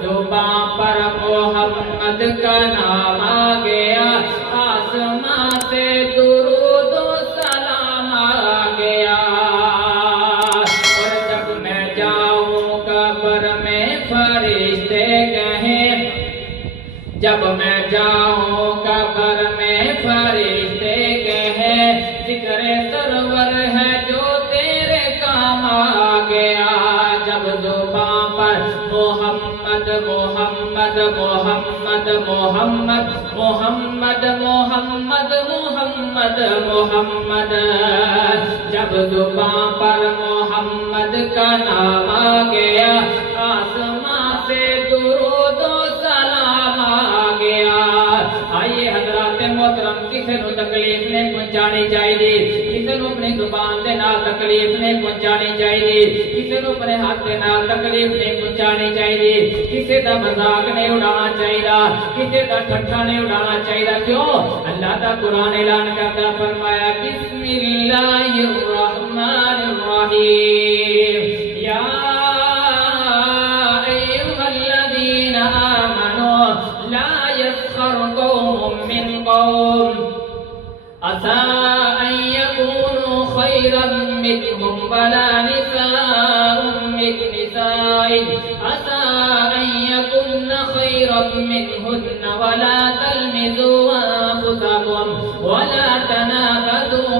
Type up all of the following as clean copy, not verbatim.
زباں پر محمد کا نام آ گیا آسماں سے درود و سلام آ گیا اور جب میں جاؤں قبر میں فرشتے کہیں جب میں جاؤں قبر میں فرشتے کہیں ذکر سرور ہے جو تیرے کام آ گیا جب زباں پر محمد محمد محمد محمد محمد محمد محمد محمد جب زباں پر محمد کا نام آ گیا آسماں سے درود و سلام آ گیا آئیے حضرات محترم کسی نو تکلیف نہیں پہنچانی چاہیے کسی نو اپنی زبان دے نال تکلیف نہیں پہنچانی چاہیے کسی نو اپنے ہاتھ دے نال تکلیف نہیں پہنچانی چاہیے کسی دا مذاق نہیں اڑانا چاہیے کسی دا ٹھٹھا نہیں اڑانا چاہیے کیوں اللہ دا قرآن اعلان کرتا فرمایا بسم اللہ الرحمن الرحیم یا ایھا الذین آمنوا لا یسخر قوم من قوم عسى أن يكونوا خيرا منهم ولا نساء من نساء عسى أن يكن خيرا منهن ولا تلمزوا أنفسكم ولا تنابزوا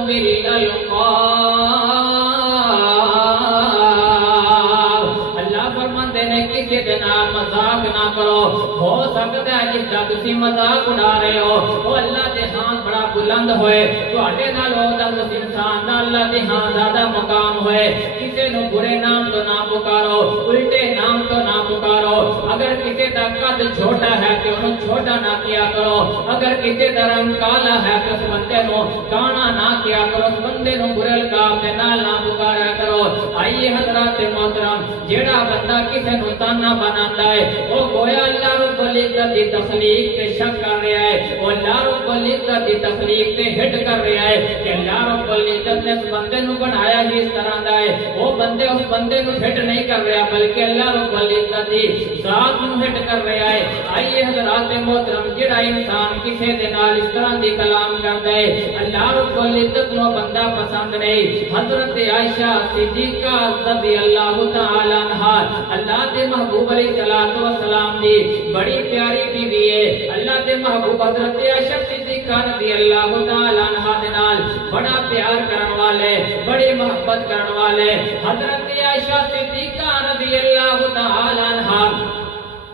بالألقاب اللہ فرماندے نے کسی دے نال مذاق نہ کرو ہو سکتا ہے جس کا تسی مذاق اڑا رہے ہو وہ اللہ دے ہاں بڑا بلند ہوئے تواڈے نال ہوتا اس انسان دا اللہ دے ہاں زیادہ مقام ہوئے کسی نو برے نام تو نہ پکارو الٹے نام تو نہ پکارو اگر کسی دا قد چھوٹا ہے تو انہوں چھوٹا نہ کیا کرو اگر کسی دا رنگ کالا ہے تو اس بندے نو کانا نہ کیا کرو اس بندے نو برے القاب دے نال نہ پکارا کرو آئیے حضرات محترم جیڑا بندہ کسی نو تانا بناتا ہے وہ گویا اللہ رب العزت دی تخلیق تے شک کر رہا ہے وہ اللہ رب العزت دی تخلیق تے ہٹ کر رہا ہے کہ اللہ رب العزت نے اس بندے نو بنایا ہی اس طرح دا ہے وہ بندے اس بندے نو ہٹ نہیں کر رہا بلکہ اللہ رب العزت دی ذات نو ہٹ کر رہا ہے آئیے حضرات محترم جڑا انسان کسی دے نال اس طرح دی کلام کرتا ہے اللہ رب العزت نو بندہ پسند نہیں حضرت عائشہ صدیقہ رضی اللہ تعالی عنہا اللہ دے محبوب علیہ الصلوۃ والسلام دی بڑی پیاری بیوی ہے اللہ دے محبوب حضرت عائشہ صدیقہ رضی اللہ تعالی عنہا دے نال بڑا پیار کرن والے بڑی محبت کرن والے حضرت عائشہ صدیقہ رضی اللہ تعالی عنہا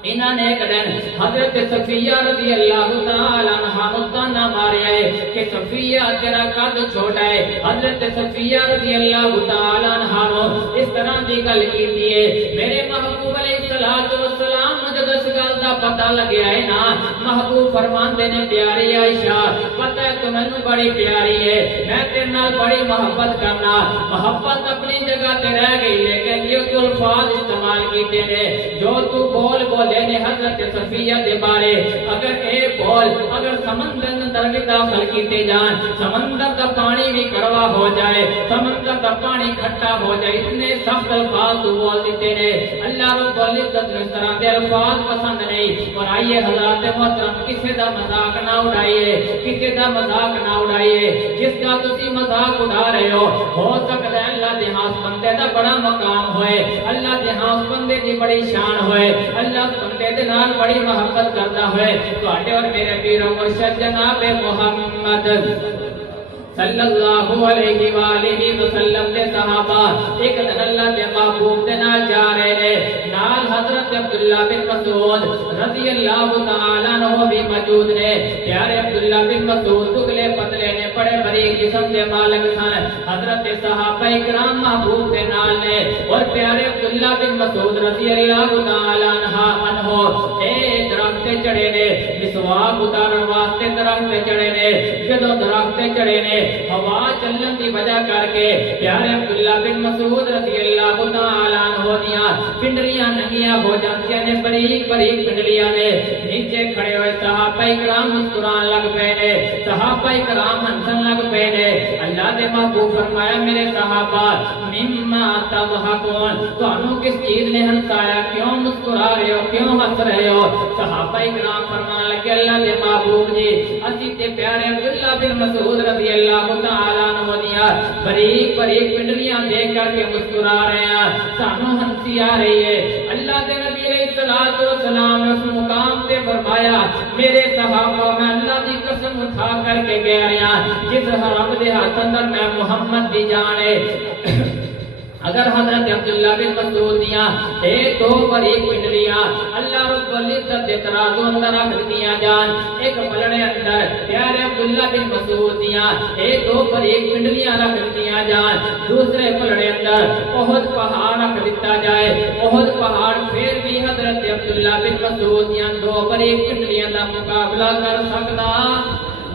انہاں نے ایک دن حضرت صفیہ رضی اللہ تعالی عنہا نو تانا ماریا ہے کہ صفیہ تیرا قد چھوٹا ہے حضرت صفیہ رضی اللہ تعالی عنہا نو اس طرح دی گل کیتی ہے میرے محبوب علیہ الصلوۃ والسلام جب اس گل دا پتہ لگیا ہے نا محبوب فرماندے نے پیاری عائشہ پتہ ہے تو مینوں بڑی پیاری ہے میں تیرے نال بڑی محبت کرنا محبت اپنی جگہ تے رہ گئی لیکن یہ جو الفاظ استعمال کیتے نے جو تو بول نے حضرت صفیہ دے بارے اگر اے بول اگر سمندر اندر بھی داخل کیتے جان سمندر دا پانی بھی کڑوا ہو جائے سمندر دا پانی کھٹا ہو جائے اتنے سخت الفاظ تو بول دیتے نے اللہ رب العزت نے اس طرح دے الفاظ پسند نہیں اور آئیے حضرات محترم کسی دا مذاق نہ اڑائیے کسی دا مذاق نہ اڑائیے جس کا تسی مذاق اڑا رہے ہو سکتا ہے اللہ دے ہاں اس بندے دا بڑا مقام ہوئے اللہ دے ہاں اس بندے دی بڑی شان ہوئے اللہ بندے دے نال بڑی محبت کرتا ہوئے تواڈے اور میرے پیر و مرشد جناب محمد صلی اللہ علیہ وآلہ وسلم دے صحابہ ایک دن اللہ دے محبوب دے نال جا رہے نے نال حضرت عبداللہ بن مسعود رضی اللہ تعالیٰ عنہ بھی موجود نے پیارے عبداللہ بن مسعود دگلے پتلے نے بڑے بریک جسم دے مالک سن حضرت صحابہ اکرام محبوب دے نال نے اور پیارے عبداللہ بن مسعود رضی اللہ تعالیٰ عنہ اے درخت چڑھے نے مسواک اتارن واسطے درخت چڑھے نے جدوں درخت چڑھے نے ہوا چلن دی وجہ کر کے پیارے عبداللہ بن مسعود رضی اللہ تعالی عنہ دیاں پنڈلیاں ننگیاں ہو جاندیاں نے بریک بریک پنڈلیاں نے نیچے کھڑے ہوئے صحابہ کرام مسکران لگ پے نے صحابہ کرام ہنسن لگ پے نے اللہ دے محبوب فرمایا میرے صحابہ مما تضحکون، تانوں کس چیز نے ہنسایا، کیوں مسکرا رہے ہو، کیوں ہنس رہے ہو؟ صحابہ کرام فرمان لگے اللہ دے محبوب جی اسی تے پیارے عبداللہ بن مسعود رضی اللہ تعالیٰ عنہ دیاں بریک بریک پنڈلیاں دیکھ کر کے مسکرا رہے ہیں، سانوں ہنسی آ رہی ہے۔ اللہ دے نبی علیہ الصلوۃ والسلام نے اس مقام تے فرمایا میرے صحابہ میں اللہ دی قسم اٹھا کر کے کہہ رہا جس رب دے ہاتھ اندر میں محمد دی جان ہے، اگر حضرت عبداللہ بن مسعود دیاں ایک دو بریک پنڈلیاں اللہ رب العزت دے ترازو اندر رکھ دیا جان، ایک پلڑے اندر پیارے عبداللہ بن مسعود دیاں ایک دو بریک پنڈلیاں رکھ دیا جان، دوسرے پلڑے اندر احد پہاڑ رکھ دیتا جائے، احد پہاڑ پھر بھی حضرت عبداللہ بن مسعود دیاں دو بریک پنڈلیاں دا مقابلہ کر سکتا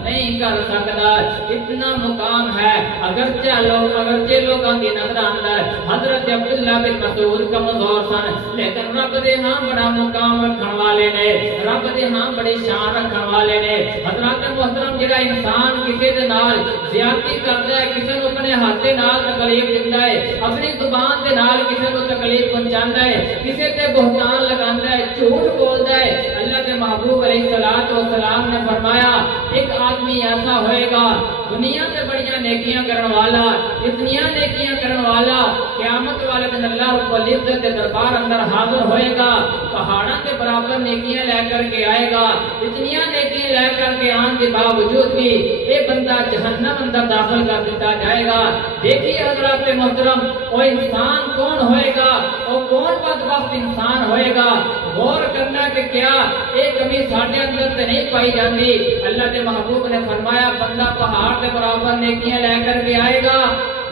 نہیں کر سکتا، اتنا مقام ہے۔ اگرچہ لوگوں کی نظر اندر حضرت عبداللہ بن مسعود کمزور سن، لیکن رب دے ہاں بڑا مقام رکھن والے نے، رب دے ہاں بڑی شان رکھن والے نے۔ حضرات محترم جڑا انسان کسی دے نال زیادتی کرتا ہے، کسی نو اپنے ہاتھ دے نال تکلیف دیندا ہے، اپنی زبان دے نال کسی نو تکلیف پہنچاندا ہے، کسی تے بہتان لگاندا ہے، جھوٹ بولدا ہے، اللہ کے محبوب علیہ الصلوۃ والسلام نے فرمایا ایک آدمی ایسا ہوئے گا دنیا میں بڑیاں نیکیاں کرن والا، اتنیاں نیکیاں کرن والا، قیامت والے دن اللہ رب العزت کے دربار اندر حاضر ہوئے گا، پہاڑوں کے برابر نیکیاں لے کر کے آئے گا، اتنیاں نیکیاں لے کر کے آنے کے باوجود بھی یہ بندہ جہنم اندر داخل کر دیتا جائے گا۔ دیکھیے حضرات محترم وہ انسان کون ہوئے گا، وہ کون بدبخت انسان ہوئے گا، غور کرنا کہ کیا ایک کمی ساڈے اندر تے نہیں پائی جاندی۔ اللہ کے محبوب نے فرمایا بندہ پہاڑ کے برابر نیکیاں لے کر کے آئے گا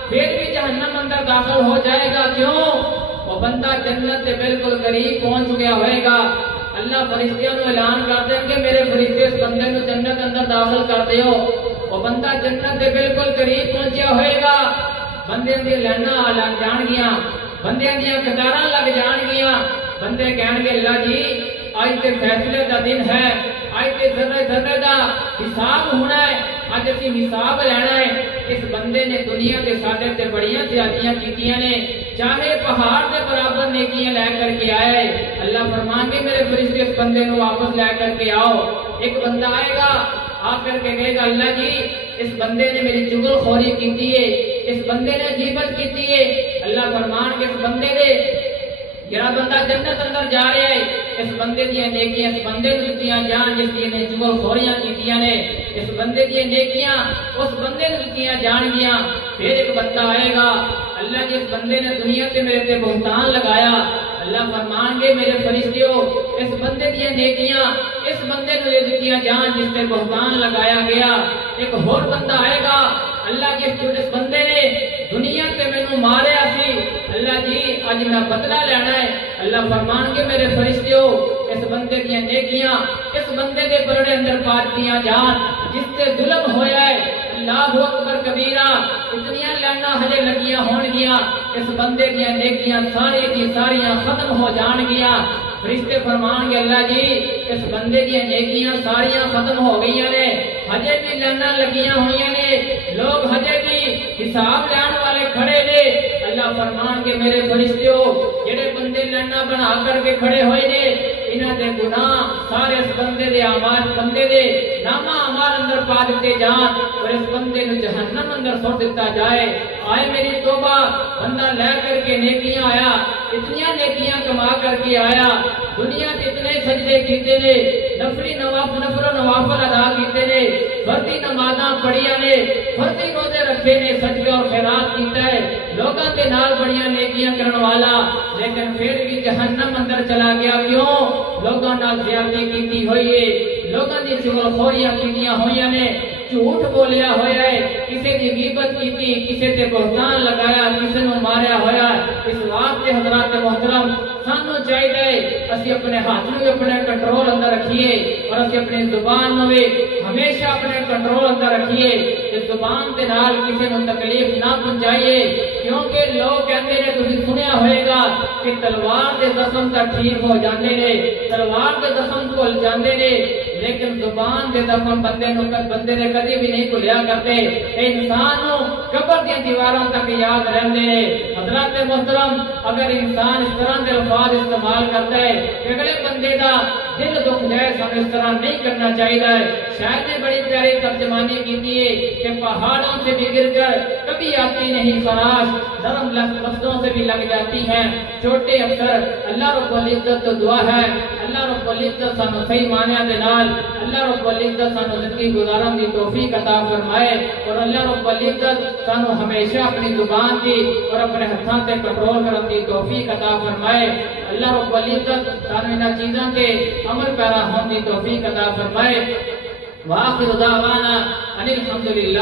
پھر بھی جہنم اندر داخل ہو جائے گا، کیوں؟ وہ بندہ جنت کے بالکل قریب پہنچ گیا ہوئے گا۔ اللہ فرشتیاں نو اعلان کر دیں گے میرے فرشتے اس بندے نو جنت اندر داخل کر دیو، وہ بندہ جنت کے بالکل قریب پہنچیا ہوئے گا، بندے دی لائناں لگ جان گیاں، بندے دی قطاراں لگ جان گیاں، بندے کہن گے اللہ جی آج تے فیصلے دا دن ہے، آج تے ذرے ذرے دا حساب ہونا ہے، آج اسی حساب لینا ہے۔ اس بندے نے دنیا کے ساڈے تے بڑیاں زیادتیاں کیتیاں نے، چاہے پہاڑ کے برابر نیکیاں لے کر کے آئے، اللہ فرمائیں گے میرے فرشتے اس بندے نو واپس لے کر کے آؤ۔ ایک بندہ آئے گا آ کر کے کہے گا اللہ جی اس بندے نے میری چغل خوری کیتی ہے، اس بندے نے غیبت کیتی ہے، اللہ فرمان کے اس بندے نے جڑا بندہ جنت اندر جا رہا ہے اس بندے دیا نیکیاں اس بندے نو دتیاں جان جس دی نے چغل خوریاں کیتیاں نے، اس بندے دیا نیکیاں اس بندے نو دتیاں جان گیاں۔ پھر ایک بندہ آئے گا اللہ جس بندے نے دنیا تے میرے تے بہتان لگایا، اللہ فرمان گے میرے فرشتیو اس بندے دیا نیکیاں اس بندے نو دتیاں جان جس تے بہتان لگایا گیا۔ ایک اور بندہ آئے گا اللہ جس بندے نے دنیا تے مینوں ماریا سی، اللہ جی اج میں بدلہ لینا ہے، اللہ فرمان کے میرے فرشتیو اس بندے دیا نیکیاں اس بندے دے پلڑے اندر پا دتیاں جان جس تے ظلم ہویا ہے، اللہ اکبر کبیرہ اتنیاں لائناں ہجے لگیاں ہون گیاں، اس بندے دیا نیکیاں ساری دی ساریاں ختم ہو جان گیاں۔ فرشتے فرمان گے اللہ جی اس بندے دیا نیکیاں ساریاں ختم ہو گئی نے، ہجے بھی لائناں لگیاں ہوئی نے، لوگ ہجے بھی حساب لین والے کھڑے نے، اللہ فرمان کے میرے فرشتیو جڑے بندے لائناں بنا کر کے کھڑے ہوئے نے انہاں دے گناہ سارے اس بندے دے اعمال بندے دے نامہ اعمال اندر پا دیتے جان اور اس بندے نو جہنم اندر سٹ دیتا جائے۔ آئے میری توبہ بندہ لے کر کے نیکیاں آیا، اتنیاں نیکیاں کما کر کے آیا، دنیا کے اتنے سجدے کیتے نے، نفل و نوافل ادا کیتے نے، فردی نمازاں پڑھیاں نے، فردی روزے رکھے نے، سجدے اور خیرات کیتا ہے، لوگاں کے نال بڑیاں نیکیاں کرن والا، لیکن پھر بھی جہنم اندر چلا گیا، کیوں؟ لوگاں نال زیادتی کیتی ہوئی ہے، لوگاں دی چغل خوریاں کیتیاں ہوئیاں نے، جھوٹ بولیا ہویا ہے، کسی دی غیبت کیتی، کسی تے بہتان لگایا، کسی نو ماریا ہویا۔ اس واسطے حضرات محترم سانو چاہیے اسی اپنے ہاتھ نو اپنے کنٹرول اندر رکھیے اور اسی اپنی زبان نو ہمیشہ اپنے کنٹرول اندر رکھیے کہ زبان دے نال کسی نو تکلیف نہ پہنچائیے، کیونکہ لوگ کہتے ہیں تسی سنیا ہوئے گا کہ تلوار دے زخم تا ٹھیک ہو جاندے نے، تلوار دے زخم کھل جاندے نے، لیکن زبان دے زخم بندے نے کدی بھی نہیں بھولیا کرتے. انسان نو قبر دی دیواراں تک یاد رہندے نے. حضرات محترم اگر انسان اس طرح کے الفاظ استعمال کرتا ہے کہ اگلے بندے دا دل دکھ جائے ہمیں اس طرح نہیں کرنا چاہیے. شاید نے بڑی پیاری ترجمانی کی ہے کہ پہاڑوں سے بھی گر کر کبھی آتی نہیں خراش, نرم لفظوں سے بھی لگ جاتی ہیں چھوٹے اکثر. اللہ رب العزت تو دعا ہے اللہ رب العزت سانو صحیح معنی دے نال اللہ رب العزت سانو زندگی گزارن دی توفیق عطا فرمائے, اور اللہ رب العزت سانو ہمیشہ اپنی زبان کی اور اپنے ہتھاں تے کنٹرول کرن دی توفیق عطا فرمائے. اللہ رب العزت سانو انہاں چیزاں تے عمل پیرا ہون دی توفیق عطا فرمائے. وآخر دعوانا ان الحمدللہ.